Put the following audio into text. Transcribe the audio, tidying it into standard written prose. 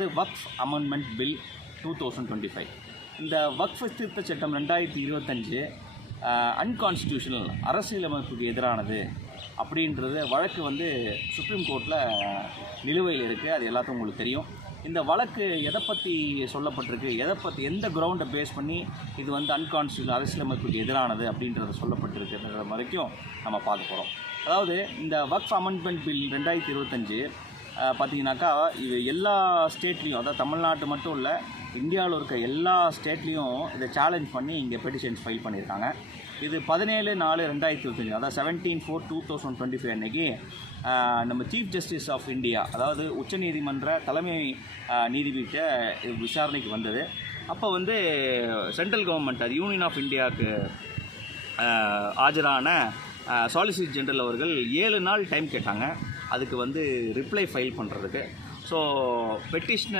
இது வக்ஃப் amendment bill 2025. இந்த வக்ஃப் திருத்த சட்டம் 2025 அன்கான்ஸ்டியூஷனல், அரசியலமைப்புக்கு எதிரானது அப்படின்றது வழக்கு சுப்ரீம் கோர்ட்டில் நிலுவையில் இருக்குது. அது எல்லாத்துக்கும் உங்களுக்கு தெரியும். இந்த வழக்கு எதை பற்றி சொல்லப்பட்டிருக்கு, எந்த கிரவுண்டை பேஸ் பண்ணி இது அன்கான்ஸ்டியூஷனல், அரசியலமைப்புக்கு எதிரானது அப்படின்றது சொல்லப்பட்டிருக்குன்ற வரைக்கும் நம்ம பார்க்க போகிறோம். அதாவது இந்த வக்ஃப் அமெண்ட்மெண்ட் பில் 2025 பார்த்தீங்கன்னாக்கா இது எல்லா ஸ்டேட்லேயும், அதாவது தமிழ்நாட்டு மட்டும் இல்லை, இந்தியாவில் இருக்க எல்லா ஸ்டேட்லேயும் இதை சேலஞ்ச் பண்ணி இங்கே பெட்டிஷன்ஸ் ஃபைல் பண்ணியிருக்காங்க. இது 17/4/2025, அதாவது 17/4/2025 அன்றைக்கி நம்ம சீஃப் ஜஸ்டிஸ் ஆஃப் இந்தியா, அதாவது உச்சநீதிமன்ற தலைமை நீதிபதிகிட்ட விசாரணைக்கு வந்தது. அப்போ சென்ட்ரல் கவர்மெண்ட், அது யூனியன் ஆஃப் இந்தியாவுக்கு ஆஜரான சாலிசிட்டர் ஜெனரல் அவர்கள் 7 நாள் டைம் கேட்டாங்க அதுக்கு ரிப்ளை ஃபைல் பண்ணுறதுக்கு. So petitioner